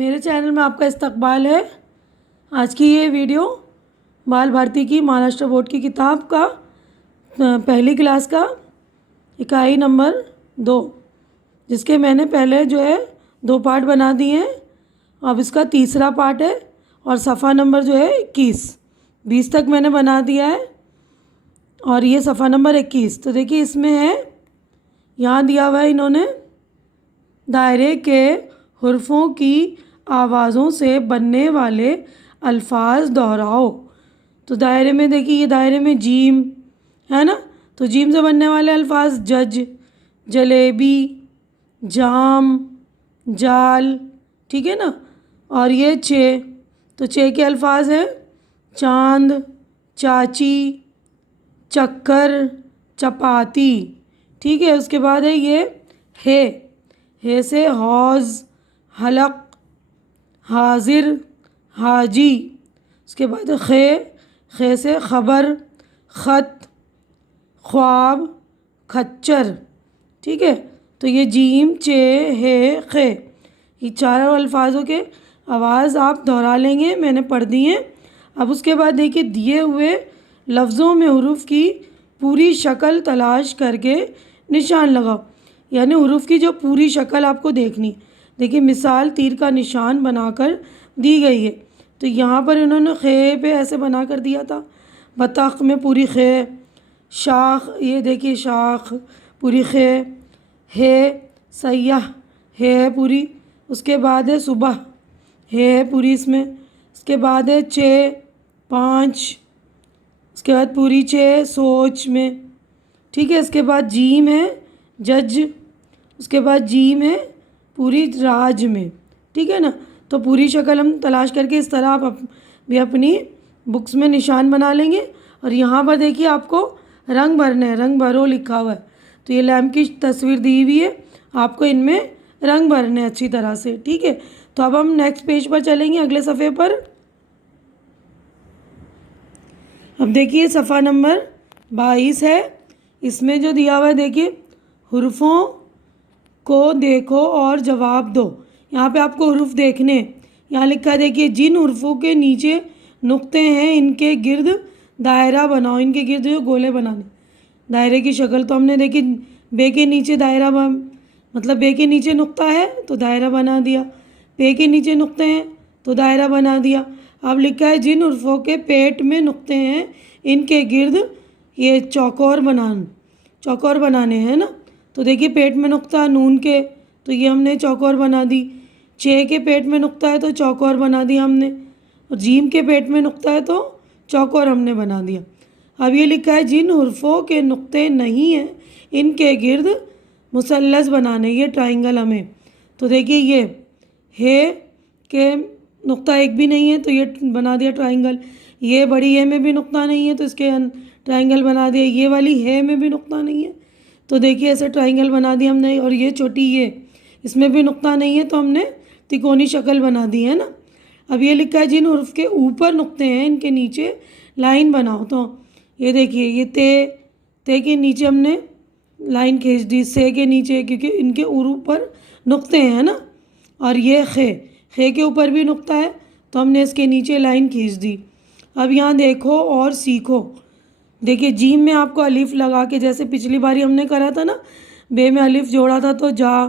मेरे चैनल में आपका इस्तकबाल है। आज की ये वीडियो बाल भारती की महाराष्ट्र बोर्ड की किताब का पहली क्लास का इकाई नंबर 2, जिसके मैंने पहले जो है 2 पार्ट बना दिए हैं। अब इसका तीसरा पार्ट है और सफ़ा नंबर जो है 21-20 तक मैंने बना दिया है और ये सफ़ा नंबर 21। तो देखिए इसमें है, यहाँ दिया हुआ है इन्होंने, दायरे के हुर्फ़ों की आवाज़ों से बनने वाले अल्फाज दोहराओ। तो दायरे में देखिए, ये दायरे में जीम है ना, तो जीम से बनने वाले अल्फाज जज, जलेबी, जाम, जाल, ठीक है ना। और ये चे, तो चे के अल्फाज हैं चांद, चाची, चक्कर, चपाती, ठीक है। उसके बाद है ये हे से हौज़, हलक, हाजिर, हाजी। उसके बाद खे से ख़बर, ख़त, ख्वाब, खच्चर, ठीक है। तो ये जीम, चे, हे, खे, ये चारों अल्फाजों के आवाज़ आप दोहरा लेंगे, मैंने पढ़ दी हैं। अब उसके बाद देखिए, दिए हुए लफ्ज़ों में हुरूफ की पूरी शक्ल तलाश करके निशान लगाओ, यानी हुरूफ की जो पूरी शक्ल आपको देखनी। देखिए मिसाल तीर का निशान बनाकर दी गई है। तो यहाँ पर इन्होंने खे पे ऐसे बना कर दिया था, बतख में पूरी खे, शाख, ये देखिए शाख पूरी खे, है सयाह, है पूरी। उसके बाद है सुबह, है पूरी इसमें। उसके बाद है चे, 5। उसके बाद पूरी चे सोच में, ठीक है। उसके बाद जीम है जज, उसके बाद जीम है पूरी राज में, ठीक है ना। तो पूरी शक्ल हम तलाश करके इस तरह आप भी अपनी बुक्स में निशान बना लेंगे। और यहाँ पर देखिए आपको रंग भरने हैं, रंग भरो लिखा हुआ है। तो ये लैम्प की तस्वीर दी हुई है, आपको इनमें रंग भरने अच्छी तरह से, ठीक है। तो अब हम नेक्स्ट पेज पर चलेंगे, अगले सफ़े पर। अब देखिए सफ़ा नंबर 22 है। इसमें जो दिया हुआ है देखिए, हुर्फ़ों को देखो और जवाब दो। यहाँ पे आपको हुरूफ देखने, यहाँ लिखा है देखिए, जिन हुर्फ़ों के नीचे नुक्ते हैं इनके गिर्द दायरा बनाओ। इनके गिर्द जो गोले बनाने, दायरे की शक्ल। तो हमने देखी बे के नीचे दायरा मतलब बे के नीचे नुक्ता है तो दायरा बना दिया, पे के नीचे नुक्ते हैं तो दायरा बना दिया। अब लिखा है जिन हुर्फ़ों के पेट में नुक्ते हैं इनके गिर्द ये चौकोर बनाने हैं ना। तो देखिए पेट में नुक्ता नून के, तो ये हमने चौकोर बना दी। चे के पेट में नुक्ता है तो चौकोर बना दिया हमने, और जीम के पेट में नुक्ता है तो चौकोर हमने बना दिया। अब ये लिखा है जिन हुर्फ़ों के नुक्ते नहीं हैं इनके गिर्द मुसल्लस बनाने, ये ट्राइंगल हमें। तो देखिए ये हे के नुक्ता एक भी नहीं है तो ये बना दिया ट्राइंगल। ये बड़ी ए में भी नुक्ता नहीं है तो इसके ट्राइंगल बना दिया। ये वाली है में भी नुक्ता नहीं है तो देखिए ऐसे ट्राइंगल बना दिया हमने। और ये छोटी ये, इसमें भी नुक्ता नहीं है तो हमने तिकोनी शक्ल बना दी है ना। अब ये लिखा है जिन हुर्फ के ऊपर नुक्ते हैं इनके नीचे लाइन बनाओ। तो ये देखिए ये ते के नीचे हमने लाइन खींच दी, से के नीचे, क्योंकि इनके ऊपर नुक्ते हैं ना। और ये खे के ऊपर भी नुक्ता है तो हमने इसके नीचे लाइन खींच दी। अब यहाँ देखो और सीखो। देखिए जीम में आपको अलिफ लगा के, जैसे पिछली बारी हमने करा था ना, बे में अलिफ जोड़ा था तो जा,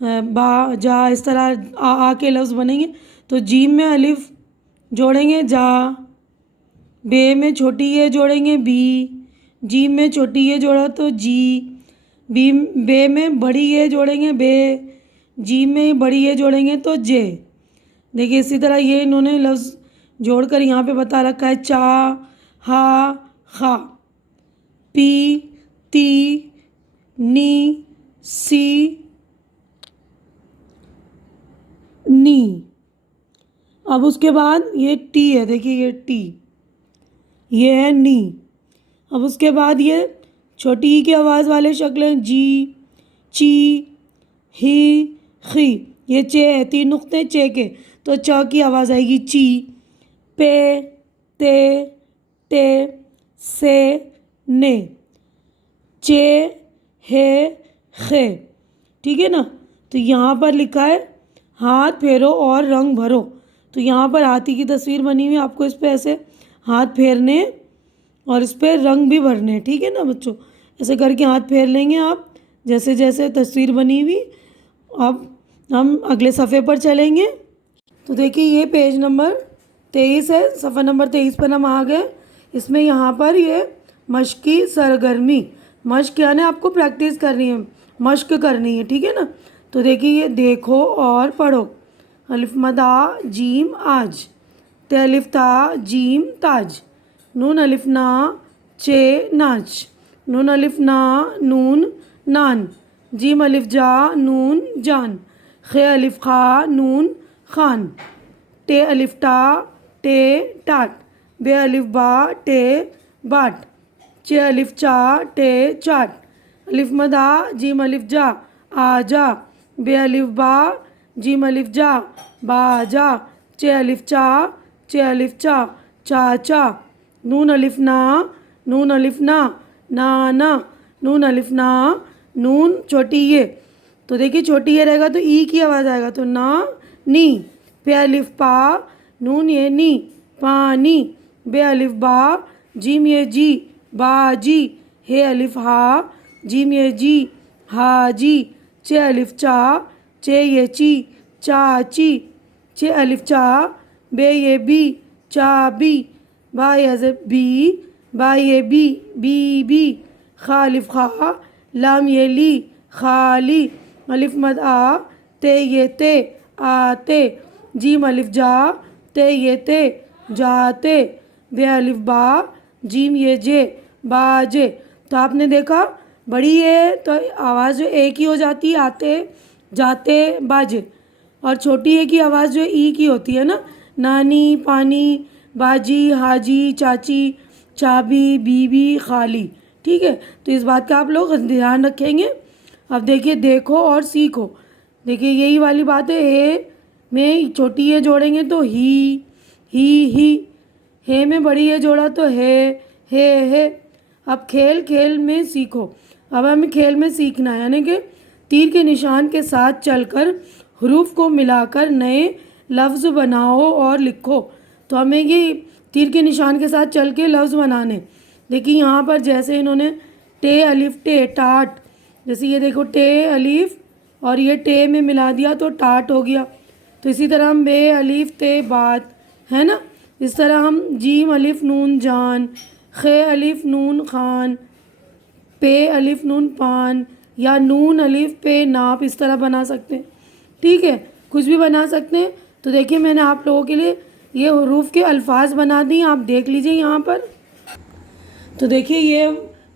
बा, जा, इस तरह आ के लफ्ज़ बनेंगे। तो जीम में अलिफ जोड़ेंगे जा, बे में छोटी ये जोड़ेंगे बी, जीम में छोटी ये जोड़ा तो जी, बे में बड़ी ये जोड़ेंगे बे, जीम में बड़ी ये जोड़ेंगे तो जे। देखिए इसी तरह ये इन्होंने लफ्ज़ जोड़कर यहाँ पे बता रखा है, चा, हा, खा, पी, ती, नी, सी, नी। अब उसके बाद ये टी है, देखिए ये टी, ये है नी। अब उसके बाद ये छोटी ई की आवाज़ वाले शक्ल हैं, जी, ची, ही, खी। ये चे है, 3 नुक्ते चे के, तो च की आवाज़ आएगी ची। पे, ते, टे, से, ने, चे, हे, खे, ठीक है ना। तो यहाँ पर लिखा है हाथ फेरो और रंग भरो। तो यहाँ पर हाथी की तस्वीर बनी हुई है, आपको इस पर ऐसे हाथ फेरने और इस पर रंग भी भरने, ठीक है ना बच्चों। ऐसे करके हाथ फेर लेंगे आप, जैसे जैसे तस्वीर बनी हुई। अब हम अगले सफ़े पर चलेंगे। तो देखिए ये पेज नंबर 23 है, सफ़ा नंबर 23 पर हम आ गए। इसमें यहाँ पर ये मश्क की सरगर्मी, मश्क यानी आपको प्रैक्टिस करनी है, मश्क करनी है, ठीक है ना। तो देखिए ये देखो और पढ़ो। अलिफ मदा जीम आज, ते अलिफ ता जीम ताज, नून अलिफ ना चे नाच, नून अलिफ ना नून नान, जीम अलिफ जा नून जान, खे अलिफ खा नून खान, टे अलिफ टा टे टाट, बे अलिफ बा टे बाट, चे अलिफ चा टे चाट, अलिफ मदा जीम अलिफ जा आजा, बे अलिफ बा जीम अलिफ जा बाजा, चे अलिफ चा चाचा, नून अलिफ ना नाना, नून अलिफ ना नून छोटी ये। तो देखिए छोटी ये रहेगा तो ई की आवाज़ आएगा, तो ना नी, पे अलिफ पा नून ये नी पानी, बे अलिफ बा जीम ये जी बाजी, हे अलिफ हा जीम ये जी हाजी, चे अलिफ चा चे ये ची चाची, चे अलिफ चा बे ये बी चाबी, बा ये बी बा ये बी, खा अलिफ खा लाम ये ली खाली, अलिफ मद आ ते ये ते आते, जीम अलिफ जा ते ये ते जाते, बे अलिफ बा जीम ये जे बाजे। तो आपने देखा बड़ी है तो आवाज़ जो ए की हो जाती है, आते जाते बाजे, और छोटी ए की आवाज़ जो ई की होती है ना, नानी पानी बाजी हाजी चाची चाबी बीबी खाली, ठीक है। तो इस बात का आप लोग ध्यान रखेंगे। अब देखिए देखो और सीखो। देखिए यही वाली बात है, ए में छोटी ए जोड़ेंगे तो ही, हे में बड़ी ए जोड़ा तो हे। अब खेल खेल में सीखो। अब हमें खेल में सीखना है, यानी कि तीर के निशान के साथ चलकर हरूफ को मिलाकर नए लफ्ज़ बनाओ और लिखो। तो हमें ये तीर के निशान के साथ चल के लफ्ज़ बनाने। देखिए यहाँ पर जैसे इन्होंने टे अलिफ टे टाट, जैसे ये देखो टे अलिफ और ये टे में मिला दिया तो टाट हो गया। तो इसी तरह हम बे अलिफ ते बात, है ना। इस तरह हम जीम अलिफ नून जान, खे अलिफ नून खान, पे अलिफ नून पान, या नून अलिफ पे नाप, इस तरह बना सकते हैं, ठीक है। कुछ भी बना सकते हैं। तो देखिए मैंने आप लोगों के लिए ये हरूफ के अल्फाज बना दिए, आप देख लीजिए यहाँ पर। तो देखिए ये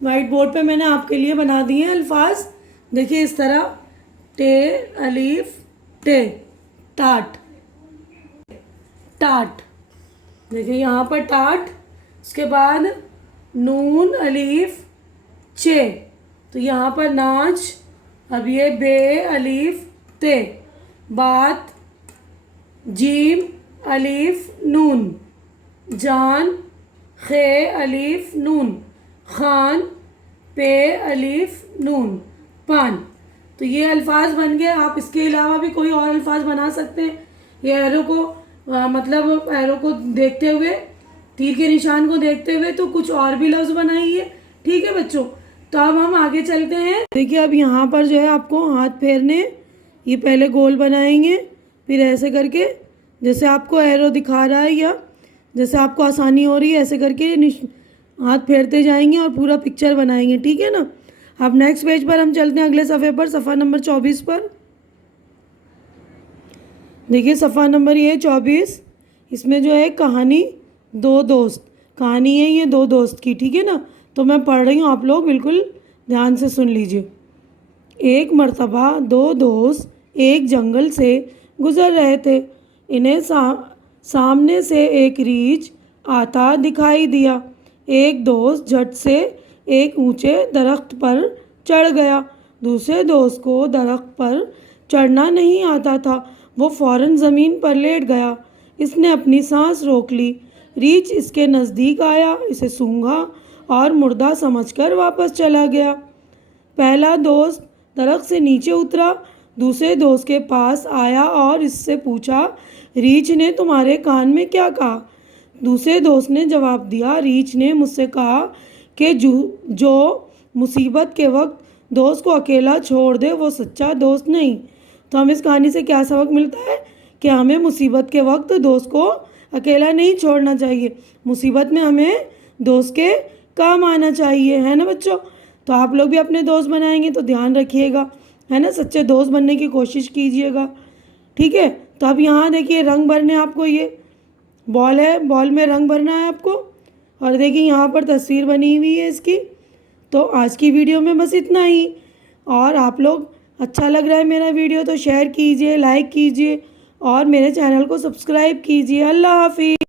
वाइट बोर्ड पे मैंने आपके लिए बना दिए हैं अल्फाज। देखिए इस तरह टे अलिफ टे टाट, देखिए यहाँ पर टाट, उसके बाद नून अलिफ चे, तो यहाँ पर नाच। अब ये बे अलिफ ते बात, जीम अलिफ नून जान, खे अलिफ नून खान, पे अलिफ नून पान। तो ये अल्फाज बन गए। आप इसके अलावा भी कोई और अल्फाज बना सकते हैं। ये एरो को मतलब एरो को देखते हुए, तीर के निशान को देखते हुए तो कुछ और भी लफ्ज़ बनाइए, ठीक है बच्चों। तो अब हम आगे चलते हैं। देखिए अब यहाँ पर जो है आपको हाथ फेरने, ये पहले गोल बनाएंगे, फिर ऐसे करके जैसे आपको एरो दिखा रहा है या जैसे आपको आसानी हो रही है ऐसे करके हाथ फेरते जाएंगे और पूरा पिक्चर बनाएंगे, ठीक है ना। अब नेक्स्ट पेज पर हम चलते हैं, अगले सफ़े पर, सफ़ा नंबर 24 पर। देखिए सफ़ा नंबर ये 24, इसमें जो है कहानी दो दोस्त, कहानी है ये दो दोस्त की, ठीक है ना। तो मैं पढ़ रही हूँ, आप लोग बिल्कुल ध्यान से सुन लीजिए। एक मर्तबा दो दोस्त एक जंगल से गुज़र रहे थे। इन्हें सामने से एक रीछ आता दिखाई दिया। एक दोस्त झट से एक ऊंचे दरख्त पर चढ़ गया। दूसरे दोस्त को दरख्त पर चढ़ना नहीं आता था। वो फ़ौरन ज़मीन पर लेट गया। इसने अपनी सांस रोक ली। रीछ इसके नज़दीक आया, इसे सूंघा और मुर्दा समझकर वापस चला गया। पहला दोस्त दरख्त से नीचे उतरा, दूसरे दोस्त के पास आया और इससे पूछा, रीछ ने तुम्हारे कान में क्या कहा? दूसरे दोस्त ने जवाब दिया, रीछ ने मुझसे कहा कि जो मुसीबत के वक्त दोस्त को अकेला छोड़ दे वो सच्चा दोस्त नहीं। तो हमें इस कहानी से क्या सबक मिलता है कि हमें मुसीबत के वक्त दोस्त को अकेला नहीं छोड़ना चाहिए, मुसीबत में हमें दोस्त के काम आना चाहिए, है ना बच्चों। तो आप लोग भी अपने दोस्त बनाएंगे तो ध्यान रखिएगा, है ना, सच्चे दोस्त बनने की कोशिश कीजिएगा, ठीक है। तो अब यहाँ देखिए रंग भरने, आपको ये बॉल है, बॉल में रंग भरना है आपको, और देखिए यहाँ पर तस्वीर बनी हुई है इसकी। तो आज की वीडियो में बस इतना ही, और आप लोग अच्छा लग रहा है मेरा वीडियो तो शेयर कीजिए, लाइक कीजिए और मेरे चैनल को सब्सक्राइब कीजिए। अल्लाह हाफिज़।